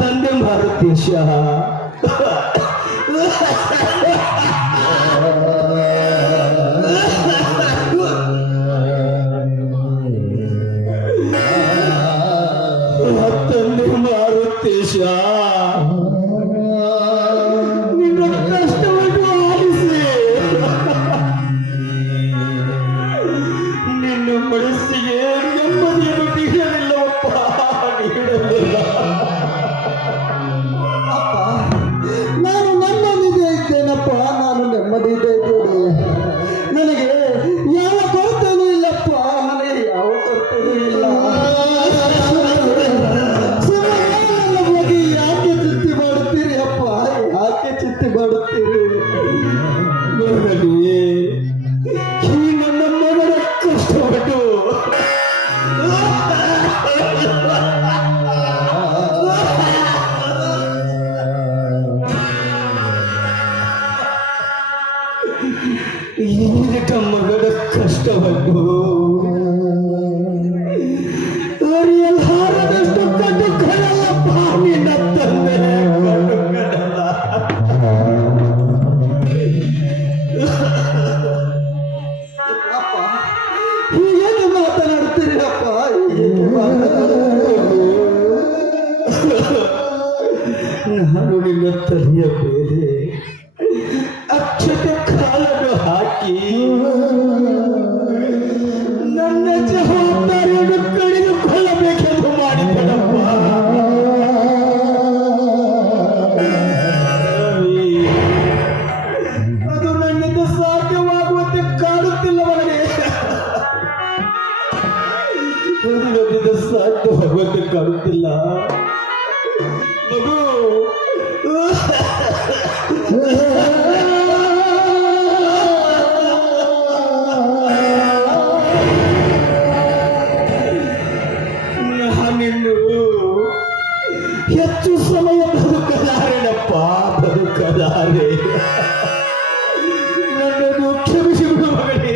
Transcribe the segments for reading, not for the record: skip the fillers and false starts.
ತಂದೆ ಮಾರುತೇಶ ತಂದೆ ಮಾರುತೇಶ ನಿನ್ನ ಕಷ್ಟವನ್ನು ಆಲಿಸಿ ನಿನ್ನ ಮನಸ್ಸಿಗೆ ನೆಮ್ಮದಿಯನ್ನು ನೀಡಲಿಲ್ಲವಪ್ಪ, ನೀಡಲಿಲ್ಲ. ನಾನು ನೆಮ್ಮದಿದೆ ಇದ್ದೇನಪ್ಪ, ನಾನು ನೆಮ್ಮದಿದೆ ಇದ್ದೇನೆ. ನನಗೆ ಯಾವ ಕೊರತೆನೂ ಇಲ್ಲಪ್ಪ, ನನಗೆ ಯಾವ ಕೊರತೆನೂ ಇಲ್ಲ. ನನ್ನ ಬಗ್ಗೆ ಯಾಕೆ ಚಿಂತೆ ಮಾಡುತ್ತೀರಿ ಅಪ್ಪ, ಯಾಕೆ ಚಿಂತೆ ಮಾಡುತ್ತೀರಿ? ಈ ನನ್ನ ಮಗನ ಕಷ್ಟಪಟ್ಟು ಈ ಮಗನ ಕಷ್ಟವನ್ನು ಅರಿಯಲಾರದಷ್ಟು ಕಟುಕರಲ್ಲಪ್ಪ ನಿನ್ನ ತಂದೆ, ಕಟುಕರಲ್ಲ. ಏನು ಮಾತನಾಡ್ತೀರಿ ಅಪ್ಪ, ಏನು ಮಾತನಾಡ್ತೀರಿ? ನಾನು ನಿನ್ನ ತಲೆಯ ಮೇಲೆ ಅಕ್ಷತೆ ಕಾಲನ್ನು ಹಾಕಿ ನನ್ನ ಜವಾಬ್ದಾರಿಯನ್ನು ಕಳೆದುಕೊಳ್ಳಬೇಕೆಂದು ಮಾಡಿದನಪ್ಪ. ಅದು ನನ್ನಿಂದ ಸಾಧ್ಯವಾಗುವಂತೆ ಕಾಣುತ್ತಿಲ್ಲ ನನಗೆ, ನನ್ನಿಂದ ಸಾಧ್ಯವಾಗುವಂತೆ ಕಾಣುತ್ತಿಲ್ಲ ಮಗು. ನಾನಿನ್ನು ಹೆಚ್ಚು ಸಮಯ ಬದುಕಲಾರೆನಪ್ಪ, ಬದುಕಲಾರೆ. ನನ್ನನ್ನು ಕ್ಷಮಿಸಿಬಿಡು ಮಗನೇ.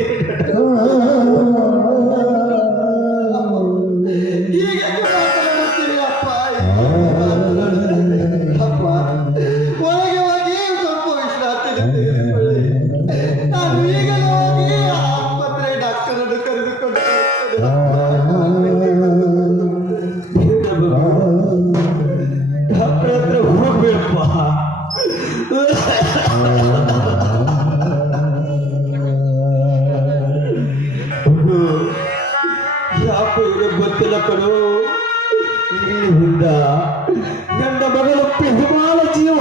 ಹೀಗೆ ಮಾತನಾಡುತ್ತೀರಿ ಅಪ್ಪ, ಅಪ್ಪ ಒಳಗೆ ಹೋಗಿ ಸ್ವಲ್ಪ ವಿಶ್ರಾಂತಿ ತೆಗೆದುಕೊಳ್ಳಿ. ನಾನು ಈಗಲೇ ಹೋಗಿ ಆಸ್ಪತ್ರೆ ಡಾಕ್ಟರನ್ನು ಕರೆದುಕೊಂಡು ಡಾಕ್ಟರ್ ಹತ್ರ ಹೋಗ್ಬೇಕಪ್ಪ. ಯಾಕೋ ಇದು ಗೊತ್ತಿಲ್ಲ ಕಣೋ, ನಿನ್ನಿಂದ ನನ್ನ ಮಗಳ ಪಿಸುಮಾಲ ಜೀವ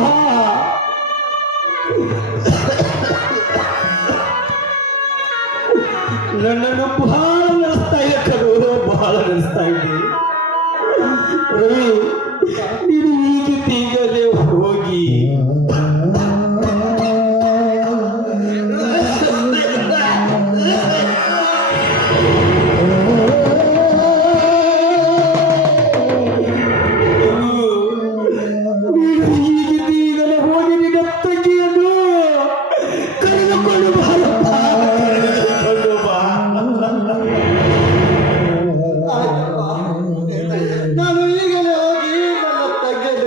ನನ್ನನ್ನು ಬಹಳ ನಡೆಸ್ತಾ ಇದೆ ಕಣೋ, ಬಹಳ ನಡೆಸ್ತಾ ಇದೆ. ರವಿ, ನೀನು ಈಗಲೇ ಹೋಗಿ ನಾನು ಈಗಲೇ ಹೋಗಿ ನನ್ನ ತಂಗಿಯನ್ನು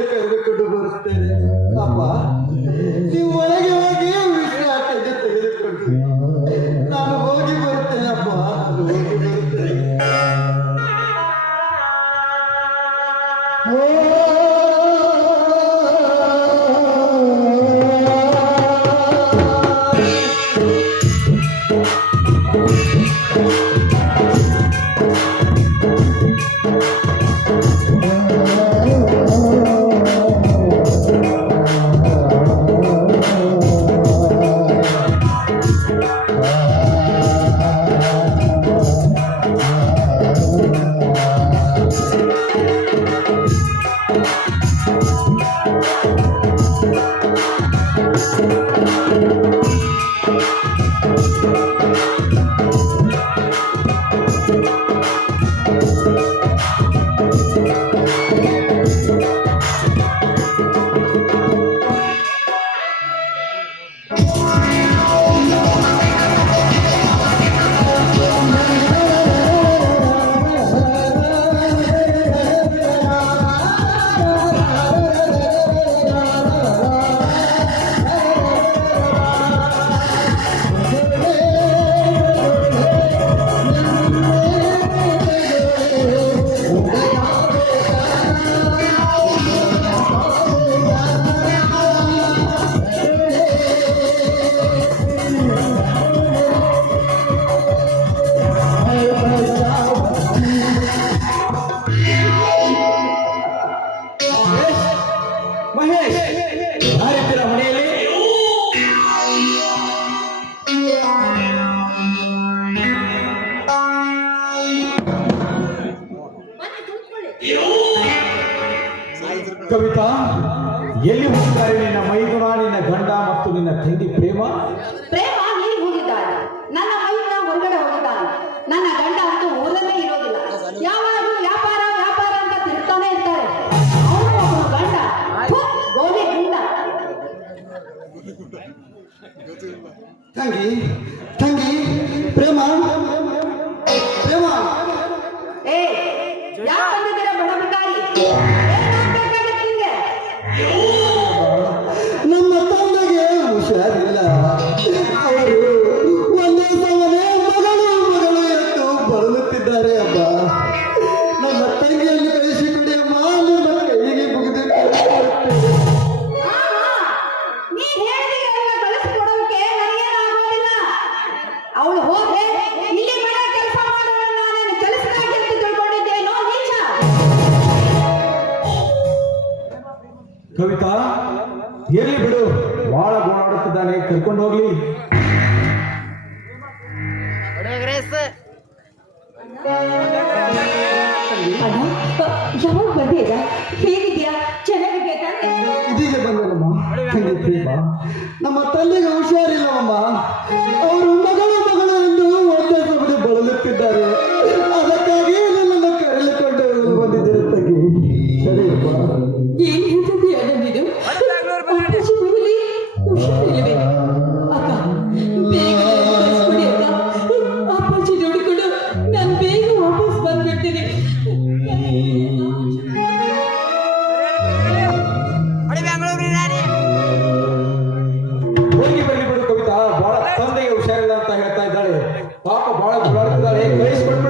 ಮಹೇಶ್ ಯಾರಿದ್ದೀರ ಮನೆಯಲ್ಲಿ? ಕವಿತಾ, ಎಲ್ಲಿ ಹೋಗಿದ್ದಾರೆ ನಿನ್ನ ಮೈದುನ, ನಿನ್ನ ಗಂಡ ಮತ್ತು ನಿನ್ನ ತಂಗಿ ಪ್ರೇಮ? ಪ್ರೇಮ ನೀರು ಹೋಗಿದ್ದಾಳೆ. ನನ್ನ ಮೈದುನ ಹೊರಗಡೆ ಹೋಗಿದ್ದಾನೆ. ನನ್ನ ಗಂಡ ಅಂತೂ ಊರಲ್ಲೇ ಇರೋದಿಲ್ಲ. ಯಾವಾಗಲೂ ವ್ಯಾಪಾರ ವ್ಯಾಪಾರ ಅಂತ ತಿರುಗ್ತಾನೆ ಇರ್ತಾರೆ. ಅವನು ಒಬ್ಬ ಗಂಡ ಗೋಲಿ ಗುಂಡ. ತಂಗಿ ತಂಗಿ ಪ್ರೇಮ ಪ್ರೇಮ ಏ ಯಾಕೆ ಬಂದಿದ್ದೀರ ಬಡಬಿಕಾರಿ? ಏನಾಗ್ಬೇಕಾಗಿತ್ತು ನಿಂಗೆ? ನಮ್ಮ ತಂದೆಗೆ ಹುಷಾರಿಲ್ಲ. ಅವರು ಒಂದೇ ಸಮನೆ ಮಗಳು ಮಗಳು ಎಂದು ಬಳಲುತ್ತಿದ್ದಾರೆ ಅಬ್ಬ. ನಮ್ಮ ತಂಗಿಯನ್ನು ಕಳಿಸಿಕೊಡಿ ಅಮ್ಮ, ನಿಮ್ಮ ಕೈಗೆ ಮುಗಿದು ನೀ ಹೇಳಿದೀಗ ಎಲ್ಲ ಕಳಿಸ್ಕೊಡೋಕೆ ನನಗೇನಾಗೋದಿಲ್ಲ. ಅವಳು ಹೋದ್ರೆ ಇಲ್ಲಿ ಮನೆ ಕೆಲಸ ಮಾಡೋಣ, ನಾನೇನು ಕೆಲಸಕ್ಕಾಗಿ ಅಂತ ತಿಳ್ಕೊಂಡಿದ್ದೇನೋ ನೀಚ. ಕವಿತಾ, ಎಲ್ಲಿ ಬಿಡು, ಬಹಳ ಗೋಳಾಡುತ್ತಿದ್ದಾನೆ, ಕರ್ಕೊಂಡು ಹೋಗ್ಲಿ. ಅಣ್ಣ, ಯಾವಾಗ ಬಂದಿದ್ಯಾ? ಹೇಗಿದ್ಯಾ? ಚೆನ್ನಾಗಿದ್ಯಾ ತಾನೆ? ಇದೀಗ ಬಂದನಮ್ಮ ತಂಗಿ ಪ್ರೇಮ. ನಮ್ಮ ತಂದೆಗೆ ಹುಷಾರಿಲ್ಲವಮ್ಮ. ಅವರು ಮಗಳು ಮಗಳು ಎಂದು ಒಂದೇ ಸಮನೆ ಬಳಲುತ್ತಿದ್ದಾರೆ. ಅದಕ್ಕಾಗಿ ನಿನ್ನನ್ನು ಕರೆದುಕೊಂಡು ಬಂದಿದ್ದೇನೆ ತಂಗಿ. ಸರಿಯಪ್ಪ. ಏನ್ ಹೇಳ್ತಿದ್ದೀಯ ನೀನು? ಅಪ್ಪಾಜಿ ಮನೇಲಿ ಹುಷಾರಿಲ್ಲವೇ? ಅಕ್ಕ, ಬೇಗ ಕಳಿಸ್ಕೊಡಿ ಅಕ್ಕ. ಅಪ್ಪಾಜಿ ನೋಡಿಕೊಂಡು ನಾನು ಬೇಗ ವಾಪಸ್ ಬಂದ್ಬಿಡ್ತೀನಿ. ಹೋಗಿ ಬರಲಿ ಬಿಡು ಕವಿತಾ, ಬಹಳ ತಂದೆಗೆ ಹುಷಾರಿಲ್ಲ ಅಂತ ಹೇಳ್ತಾ ಇದ್ದಾಳೆ. ಪಾಪ ಬಹಳ ಗೋಳಾಡ್ತಿದ್ದಾಳೆ, ಕಳಿಸ್ಕೊಟ್ಟು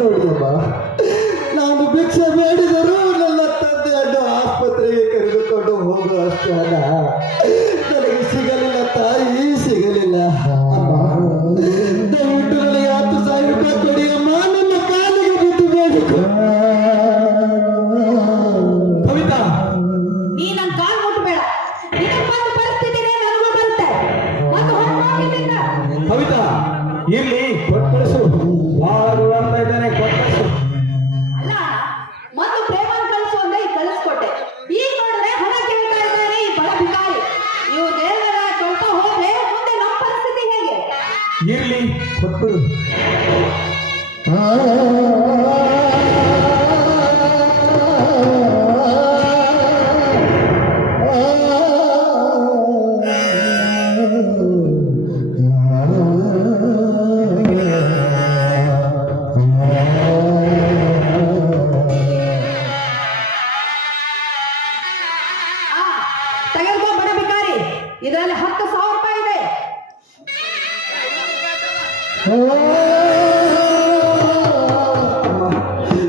ನೋಡಿಯಮ್ಮ, ನಾನು ಭಿಕ್ಷೆ ಬೇಡಿದರೂ ನನ್ನ ತಂದೆಯನ್ನು ಆಸ್ಪತ್ರೆಗೆ ಕರೆದುಕೊಂಡು ಹೋಗುವಷ್ಟು ಹಣ ನನಗೆ ಸಿಗಲಿಲ್ಲ ತಾಯಿ, ಸಿಗಲಿಲ್ಲ. ಅಮ್ಮ, ದಯವಿಟ್ಟು ನನಗೆ 10,000 ರೂಪಾಯಿ ಕೊಡಿ ಅಮ್ಮ, ನನ್ನ ಕಾಲಿಗೆ ಬಿದ್ದು ಬೇಡಿಕೊ. ಕವಿತಾ, ನೀ ನನ್ ಕಾಲ್ ಮುಟ್ಬೇಡ. ನಿನಗ್ ಬಂದ ಪರಿಸ್ಥಿತಿನೇ ನನಗೂ ಬರುತ್ತೆ. ಮತ್ತು ಹೊರಟೋಗಿಲ್ಲಿಂದ. ಕವಿತಾ, ಇರ್ಲಿ, ಕೊಟ್ಟು ಕಳಿಸು. ಬಹಳ ಅಂತ ಇದ್ದಾನೆ, ಕೊಟ್ಟು ಕಳಿಸು. ಅಲ್ಲ, ಮೊದಲು ಪ್ರೇಮನ್ ಕಲಿಸು ಅಂತ ಈಗ ಕಲಿಸ್ಕೊಟ್ಟೆ. ಈಗ ನೋಡಿದ್ರೆ ಹಣ ಕೇಳ್ತಾ ಇದ್ದಾರೆ ಈ ಬಡ ಭಿಕಾರಿ. ಇವ್ರನ್ನೆಲ್ಲರ ಕೊಡ್ತಾ ಹೋದ್ರೆ ಮುಂದೆ ನಮ್ಮ ಪರಿಸ್ಥಿತಿ ಹೇಗೆ? ಇರ್ಲಿ, ಕೊಟ್ಟು. ಆ, ತೆಗೆದುಕೋ ಬಡ ಭಿಕಾರಿ. ಇದರಲ್ಲಿ 10,000 ರೂಪಾಯಿ ಇದೆ.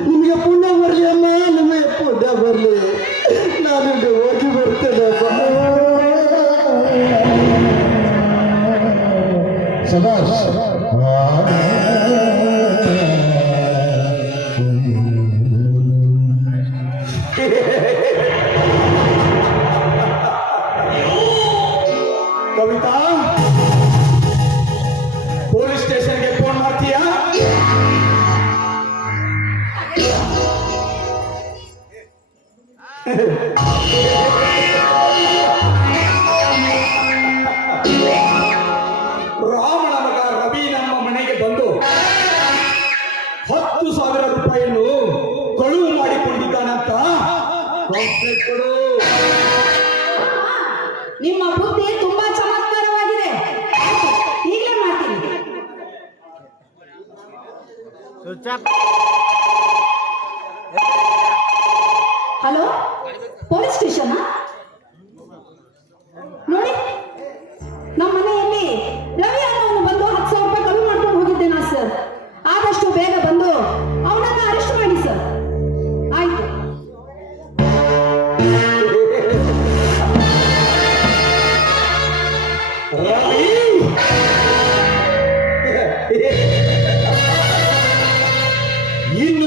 ನಿಮಗೆ ಪುಣ್ಯ ಬರಲಿ ಅಮ್ಮ, ನಿಮಗೆ ಪುಣ್ಯ ಬರಲಿ. ನಾನು ಹೋಗಿ ಬರ್ತೇನೆ ಸದಾಶ್. ಕವಿತಾ, ಪೊಲೀಸ್ ಸ್ಟೇಷನ್ಗೆ ಫೋನ್ ಮಾಡ್ತೀಯಾ? ರಾಮನ ಮಗ ರವಿ ನಮ್ಮ ಮನೆಗೆ ಬಂದು 10,000 ರೂಪಾಯಿಯನ್ನು ಕಳುವು ಮಾಡಿಕೊಂಡಿದ್ದಾನಂತ ಕಂಪ್ಲೇಂಟ್ ಕೊಡು. ನಿಮ್ಮ ಬುದ್ಧಿ ತುಂಬಾ ಚಮತ್ಕಾರವಾಗಿದೆ. ಈಗಲೇ ಮಾಡ್ತೀನಿ. ಹಲೋ, ಪೊಲೀಸ್ ಸ್ಟೇಷನ್ ನೋಡಿ. ನಮ್ಮ ಮನೆಯಲ್ಲಿ ರವಿ ಅನ್ನೋನು ಬಂದು 10,000 ರೂಪಾಯಿ ಕಳುವು ಮಾಡ್ಕೊಂಡು ಹೋಗಿದ್ದೇನಾ ಸರ್? ಆದಷ್ಟು ಬೇಗ ಬಂದು ಅವನನ್ನ ಅರೆಸ್ಟ್ ಮಾಡಿ ಸರ್. ಆಯ್ತು. ರವಿ, ಇನ್ನು